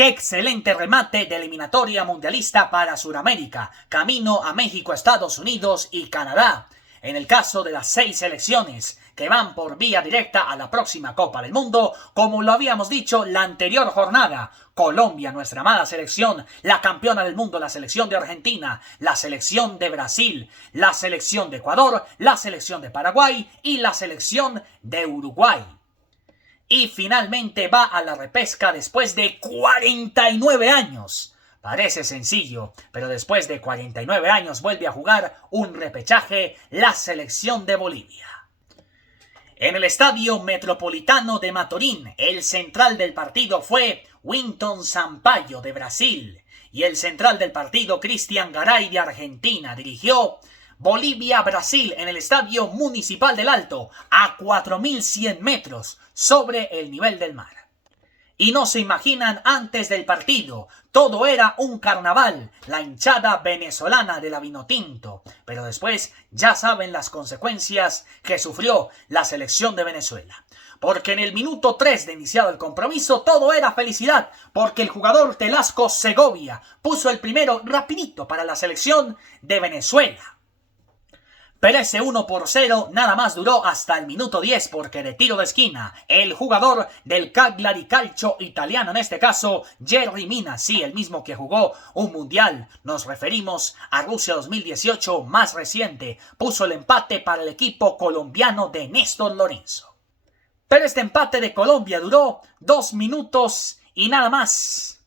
¡Qué excelente remate de eliminatoria mundialista para Sudamérica, camino a México, Estados Unidos y Canadá! En el caso de las 6 selecciones que van por vía directa a la próxima Copa del Mundo, como lo habíamos dicho la anterior jornada, Colombia, nuestra amada selección, la campeona del mundo, la selección de Argentina, la selección de Brasil, la selección de Ecuador, la selección de Paraguay y la selección de Uruguay. Y finalmente va a la repesca después de 49 años. Parece sencillo, pero después de 49 años vuelve a jugar un repechaje la selección de Bolivia. En el Estadio Metropolitano de Matorín, el central del partido fue Wellington Sampaio de Brasil y el central del partido Cristian Garay de Argentina. Dirigió Bolivia-Brasil en el Estadio Municipal del Alto, a 4.100 metros sobre el nivel del mar. Y no se imaginan, antes del partido, todo era un carnaval, la hinchada venezolana de la Vinotinto. Pero después ya saben las consecuencias que sufrió la selección de Venezuela. Porque en el minuto 3 de iniciado el compromiso todo era felicidad, porque el jugador Telasco Segovia puso el primero rapidito para la selección de Venezuela. Pero ese 1-0 nada más duró hasta el minuto 10 porque de tiro de esquina, el jugador del Cagliari Calcio italiano, en este caso Yerry Mina, sí, el mismo que jugó un mundial, nos referimos a Rusia 2018 más reciente, puso el empate para el equipo colombiano de Néstor Lorenzo. Pero este empate de Colombia duró 2 minutos y nada más,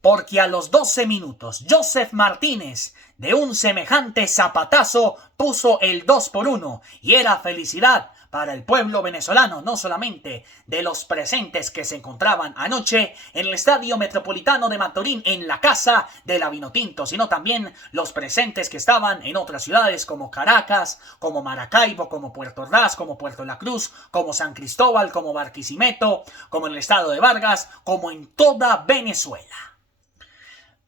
porque a los 12 minutos Joseph Martínez de un semejante zapatazo puso el 2-1 y era felicidad para el pueblo venezolano, no solamente de los presentes que se encontraban anoche en el Estadio Metropolitano de Matorín en la casa de la Vinotinto, sino también los presentes que estaban en otras ciudades como Caracas, como Maracaibo, como Puerto Ordaz, como Puerto La Cruz, como San Cristóbal, como Barquisimeto, como en el estado de Vargas, como en toda Venezuela.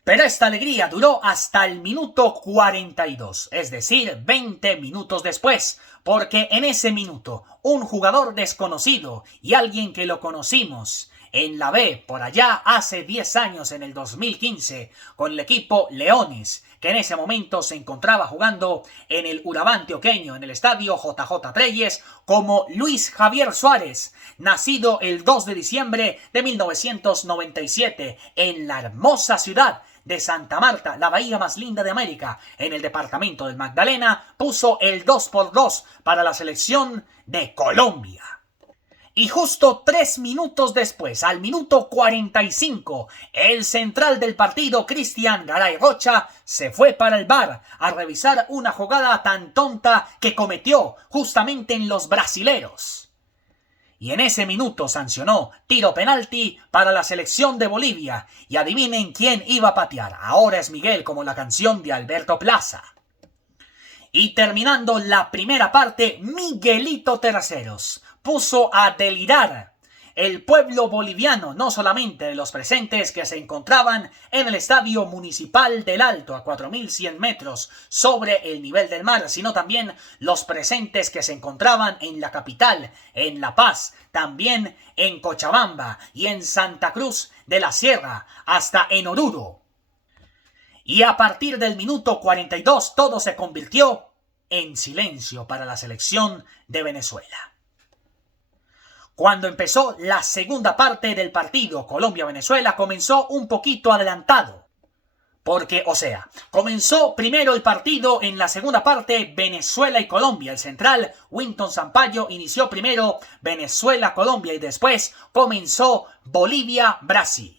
Pero esta alegría duró hasta el minuto 42, es decir, 20 minutos después, porque en ese minuto un jugador desconocido y alguien que lo conocimos en la B por allá hace 10 años, en el 2015, con el equipo Leones, que en ese momento se encontraba jugando en el Urabá antioqueño, en el estadio JJ Treyes, como Luis Javier Suárez, nacido el 2 de diciembre de 1997 en la hermosa ciudad de Santa Marta, la bahía más linda de América, en el departamento del Magdalena, puso el 2-2 para la selección de Colombia. Y justo 3 minutos después, al minuto 45, el central del partido, Cristian Garay Rocha, se fue para el VAR a revisar una jugada tan tonta que cometió justamente en los brasileros. Y en ese minuto sancionó tiro penalti para la selección de Bolivia. Y adivinen quién iba a patear. Ahora es Miguel, como la canción de Alberto Plaza. Y terminando la primera parte, Miguelito Terceros puso a delirar el pueblo boliviano, no solamente de los presentes que se encontraban en el Estadio Municipal del Alto, a 4.100 metros sobre el nivel del mar, sino también los presentes que se encontraban en la capital, en La Paz, también en Cochabamba y en Santa Cruz de la Sierra, hasta en Oruro. Y a partir del minuto 42 todo se convirtió en silencio para la selección de Venezuela. Cuando empezó la segunda parte del partido Colombia-Venezuela comenzó un poquito adelantado. Porque, comenzó primero el partido en la segunda parte Venezuela y Colombia. El central Wellington Sampaio inició primero Venezuela-Colombia y después comenzó Bolivia-Brasil.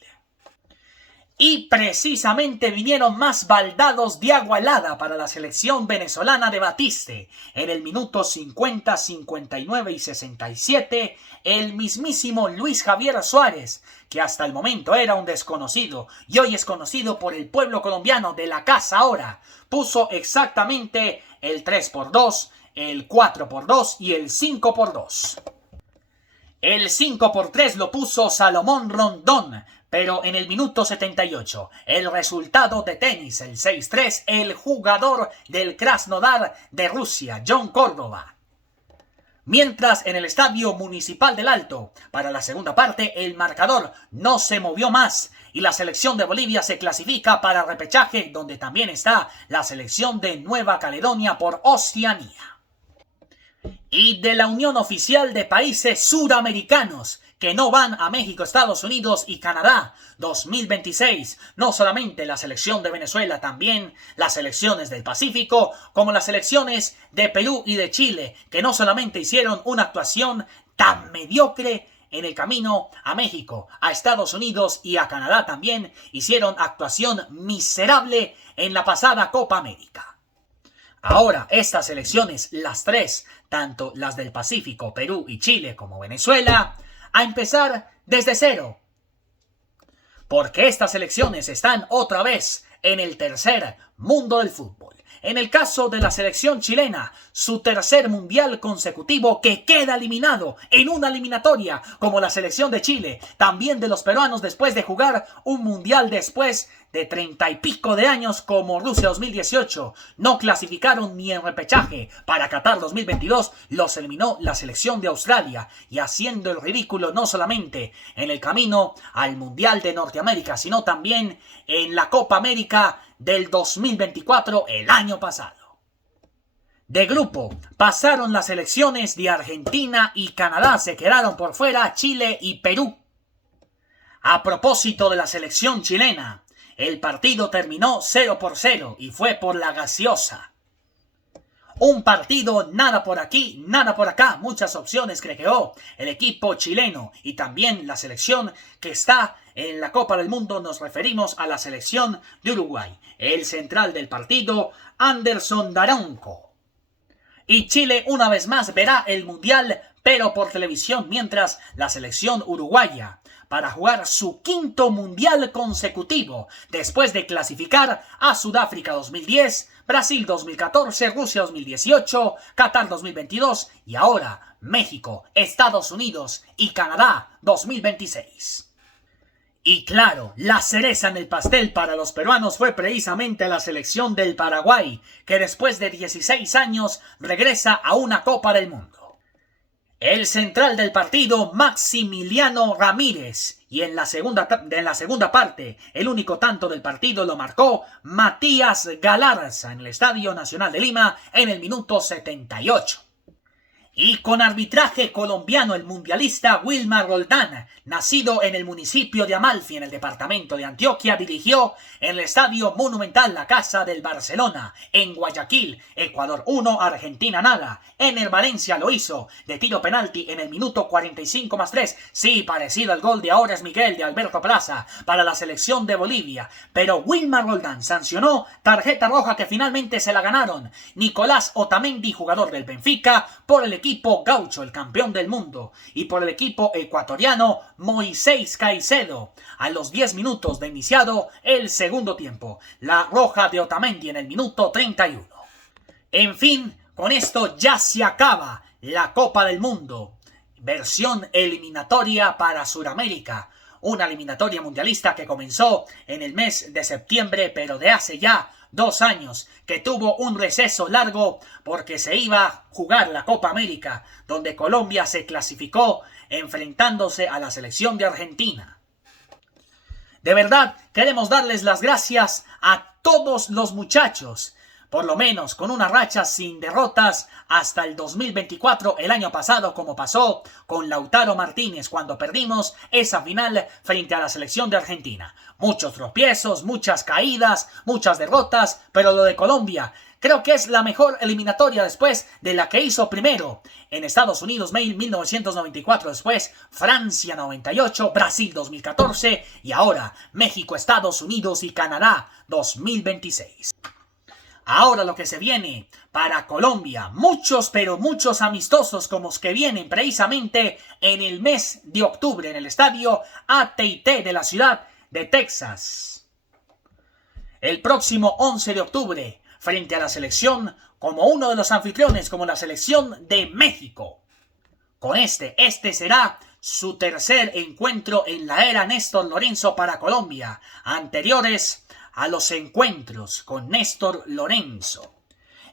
Y precisamente vinieron más baldados de agua helada para la selección venezolana de Batiste. En el minuto 50, 59 y 67, el mismísimo Luis Javier Suárez, que hasta el momento era un desconocido y hoy es conocido por el pueblo colombiano de la casa ahora, puso exactamente el 3-2, el 4-2 y el 5-2. El 5-3 lo puso Salomón Rondón, pero en el minuto 78, el resultado de tenis, el 6-3, el jugador del Krasnodar de Rusia, John Córdoba. Mientras en el Estadio Municipal del Alto, para la segunda parte, el marcador no se movió más y la selección de Bolivia se clasifica para repechaje, donde también está la selección de Nueva Caledonia por Oceanía. Y de la Unión Oficial de Países Suramericanos que no van a México, Estados Unidos y Canadá 2026. No solamente la selección de Venezuela, también las selecciones del Pacífico, como las selecciones de Perú y de Chile, que no solamente hicieron una actuación tan mediocre en el camino a México, a Estados Unidos y a Canadá también, hicieron actuación miserable en la pasada Copa América. Ahora, estas selecciones, las tres, tanto las del Pacífico, Perú y Chile como Venezuela, a empezar desde cero. Porque estas selecciones están otra vez en el tercer mundo del fútbol. En el caso de la selección chilena, su tercer mundial consecutivo que queda eliminado en una eliminatoria como la selección de Chile, también de los peruanos después de jugar un mundial después de 30 y pico de años como Rusia 2018, no clasificaron ni en repechaje. Para Qatar 2022 los eliminó la selección de Australia y haciendo el ridículo no solamente en el camino al Mundial de Norteamérica, sino también en la Copa América del 2024 el año pasado. De grupo pasaron las selecciones de Argentina y Canadá, se quedaron por fuera Chile y Perú. A propósito de la selección chilena, el partido terminó 0-0 y fue por la gaseosa. Un partido nada por aquí, nada por acá, muchas opciones que creó el equipo chileno y también la selección que está en la Copa del Mundo. Nos referimos a la selección de Uruguay. El central del partido, Anderson Daronco. Y Chile una vez más verá el Mundial, pero por televisión, mientras la selección uruguaya, para jugar su quinto Mundial consecutivo, después de clasificar a Sudáfrica 2010, Brasil 2014, Rusia 2018, Qatar 2022 y ahora México, Estados Unidos y Canadá 2026. Y claro, la cereza en el pastel para los peruanos fue precisamente la selección del Paraguay, que después de 16 años regresa a una Copa del Mundo. El central del partido, Maximiliano Ramírez. Y en la segunda parte, el único tanto del partido lo marcó Matías Galarza en el Estadio Nacional de Lima en el minuto 78. Y con arbitraje colombiano, el mundialista Wilmar Roldán, nacido en el municipio de Amalfi, en el departamento de Antioquia, dirigió en el Estadio Monumental La Casa del Barcelona, en Guayaquil, Ecuador 1, Argentina nada. En el Valencia lo hizo de tiro penalti en el minuto 45+3. Sí, parecido al gol de ahora es Miguel de Alberto Plaza para la selección de Bolivia. Pero Wilmar Roldán sancionó tarjeta roja que finalmente se la ganaron Nicolás Otamendi, jugador del Benfica, por el equipo gaucho, el campeón del mundo, y por el equipo ecuatoriano Moisés Caicedo. A los 10 minutos de iniciado el segundo tiempo, la roja de Otamendi en el minuto 31. En fin, con esto ya se acaba la Copa del Mundo, versión eliminatoria para Sudamérica. Una eliminatoria mundialista que comenzó en el mes de septiembre, pero de hace ya 2 años, que tuvo un receso largo porque se iba a jugar la Copa América, donde Colombia se clasificó enfrentándose a la selección de Argentina. De verdad, queremos darles las gracias a todos los muchachos, por lo menos con una racha sin derrotas hasta el 2024, el año pasado, como pasó con Lautaro Martínez cuando perdimos esa final frente a la selección de Argentina. Muchos tropiezos, muchas caídas, muchas derrotas, pero lo de Colombia creo que es la mejor eliminatoria después de la que hizo primero en Estados Unidos 1994, después Francia 98, Brasil 2014 y ahora México, Estados Unidos y Canadá 2026. Ahora lo que se viene para Colombia, muchos pero muchos amistosos como los que vienen precisamente en el mes de octubre en el estadio AT&T de la ciudad de Texas. El próximo 11 de octubre frente a la selección como uno de los anfitriones como la selección de México. Con este será su tercer encuentro en la era Néstor Lorenzo para Colombia, anteriores a los encuentros con Néstor Lorenzo.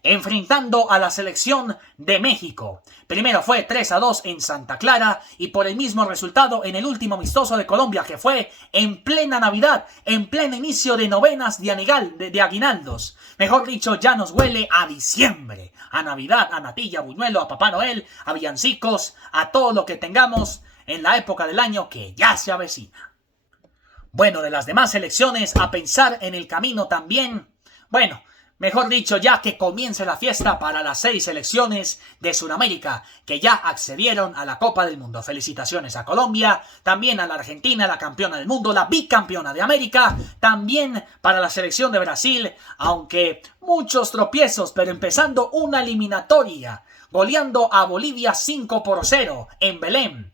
enfrentando a la selección de México. Primero fue 3-2 en Santa Clara y por el mismo resultado en el último amistoso de Colombia, que fue en plena Navidad, en pleno inicio de novenas de aguinaldos. Mejor dicho, ya nos huele a diciembre, a Navidad, a natilla, a buñuelo, a Papá Noel, a villancicos, a todo lo que tengamos en la época del año que ya se avecina. Bueno, de las demás selecciones, a pensar en el camino también. Bueno, mejor dicho, ya que comience la fiesta para las 6 selecciones de Sudamérica que ya accedieron a la Copa del Mundo. Felicitaciones a Colombia, también a la Argentina, la campeona del mundo, la bicampeona de América, también para la selección de Brasil, aunque muchos tropiezos, pero empezando una eliminatoria, goleando a Bolivia 5-0 en Belén.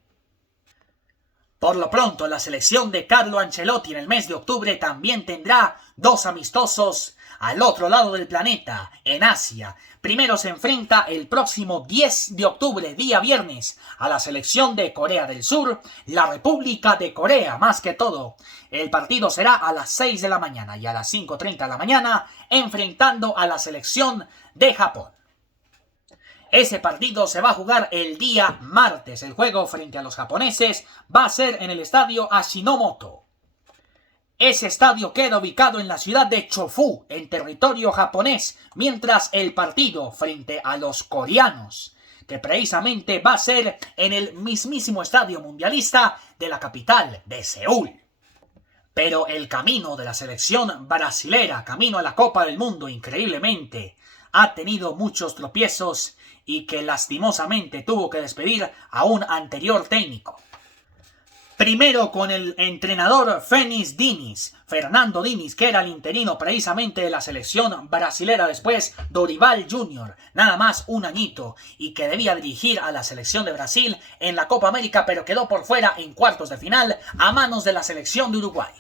Por lo pronto, la selección de Carlo Ancelotti en el mes de octubre también tendrá 2 amistosos al otro lado del planeta, en Asia. Primero se enfrenta el próximo 10 de octubre, día viernes, a la selección de Corea del Sur, la República de Corea, más que todo. El partido será a las 6 de la mañana y a las 5:30 de la mañana, enfrentando a la selección de Japón. Ese partido se va a jugar el día martes. El juego frente a los japoneses va a ser en el estadio Ashinomoto. Ese estadio queda ubicado en la ciudad de Chofu, en territorio japonés, mientras el partido frente a los coreanos, que precisamente va a ser en el mismísimo estadio mundialista de la capital de Seúl. Pero el camino de la selección brasilera, camino a la Copa del Mundo, increíblemente, ha tenido muchos tropiezos y que lastimosamente tuvo que despedir a un anterior técnico. Primero con el entrenador Fernando Diniz, que era el interino precisamente de la selección brasilera. Después Dorival Jr., nada más un añito, y que debía dirigir a la selección de Brasil en la Copa América, pero quedó por fuera en cuartos de final a manos de la selección de Uruguay.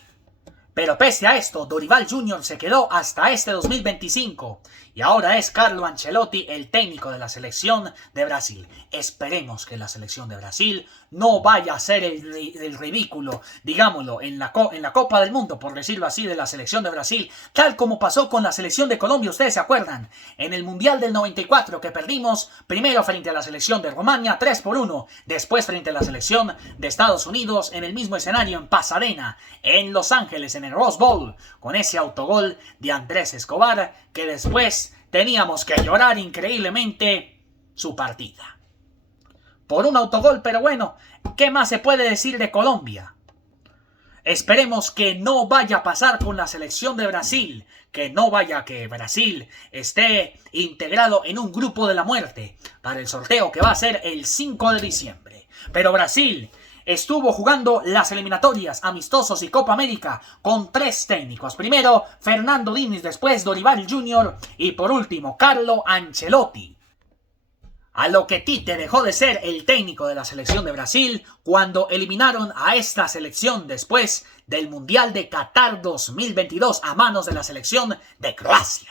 Pero pese a esto, Dorival Jr. se quedó hasta este 2025 y ahora es Carlo Ancelotti el técnico de la selección de Brasil. Esperemos que la selección de Brasil no vaya a hacer el ridículo, digámoslo, en la Copa del Mundo, por decirlo así, de la selección de Brasil, tal como pasó con la selección de Colombia, ustedes se acuerdan, en el Mundial del 94, que perdimos primero frente a la selección de Rumania 3-1, después frente a la selección de Estados Unidos en el mismo escenario en Pasadena, en Los Ángeles, en el Rose Bowl, con ese autogol de Andrés Escobar, que después teníamos que llorar increíblemente su partida por un autogol. Pero bueno, ¿qué más se puede decir de Colombia? Esperemos que no vaya a pasar con la selección de Brasil, que no vaya que Brasil esté integrado en un grupo de la muerte para el sorteo que va a ser el 5 de diciembre. Pero Brasil estuvo jugando las eliminatorias, amistosos y Copa América con 3 técnicos. Primero Fernando Diniz, después Dorival Jr. y por último Carlo Ancelotti. A lo que Tite dejó de ser el técnico de la selección de Brasil cuando eliminaron a esta selección después del Mundial de Qatar 2022 a manos de la selección de Croacia.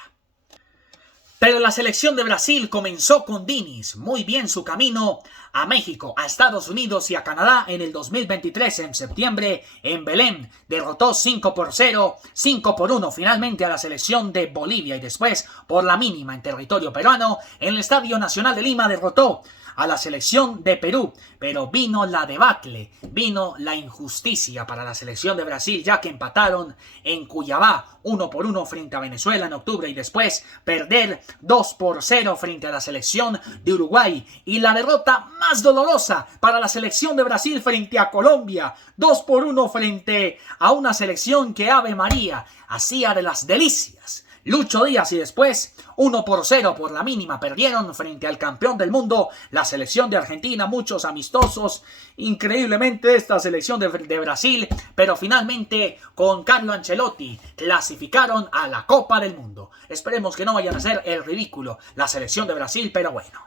Pero la selección de Brasil comenzó con Diniz muy bien su camino a México, a Estados Unidos y a Canadá en el 2023 en septiembre en Belén. Derrotó 5-0, 5-1 finalmente a la selección de Bolivia y después por la mínima en territorio peruano en el Estadio Nacional de Lima derrotó a la selección de Perú, pero vino la debacle, vino la injusticia para la selección de Brasil, ya que empataron en Cuiabá 1-1 frente a Venezuela en octubre y después perder 2-0 frente a la selección de Uruguay, y la derrota más dolorosa para la selección de Brasil frente a Colombia, 2-1 frente a una selección que Ave María hacía de las delicias. Lucho Díaz, y después 1-0 por la mínima perdieron frente al campeón del mundo, la selección de Argentina. Muchos amistosos, increíblemente esta selección de Brasil, pero finalmente con Carlo Ancelotti clasificaron a la Copa del Mundo. Esperemos que no vayan a hacer el ridículo la selección de Brasil, pero bueno.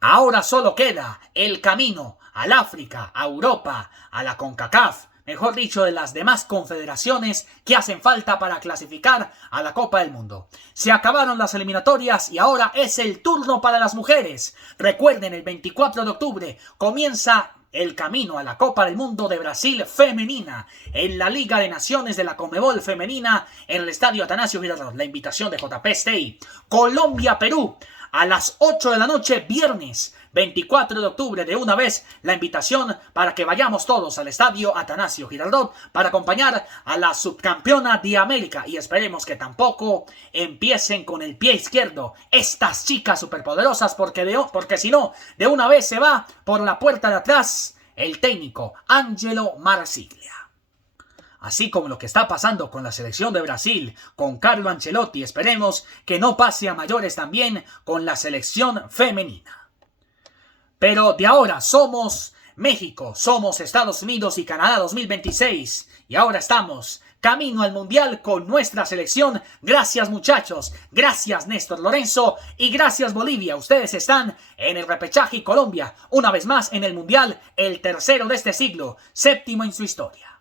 Ahora solo queda el camino al África, a Europa, a la CONCACAF, mejor dicho, de las demás confederaciones que hacen falta para clasificar a la Copa del Mundo. Se acabaron las eliminatorias y ahora es el turno para las mujeres. Recuerden, el 24 de octubre comienza el camino a la Copa del Mundo de Brasil femenina en la Liga de Naciones de la Conmebol femenina en el Estadio Atanasio Girardot. La invitación de JP Stay. Colombia-Perú a las 8 de la noche, viernes 24 de octubre. De una vez la invitación para que vayamos todos al Estadio Atanasio Girardot para acompañar a la subcampeona de América. Y esperemos que tampoco empiecen con el pie izquierdo estas chicas superpoderosas, porque si no, de una vez se va por la puerta de atrás el técnico Angelo Marsiglia. Así como lo que está pasando con la selección de Brasil, con Carlo Ancelotti, esperemos que no pase a mayores también con la selección femenina. Pero de ahora somos México, somos Estados Unidos y Canadá 2026 y ahora estamos camino al Mundial con nuestra selección. Gracias muchachos, gracias Néstor Lorenzo y gracias Bolivia. Ustedes están en el repechaje y Colombia, una vez más en el Mundial, el tercero de este siglo, séptimo en su historia.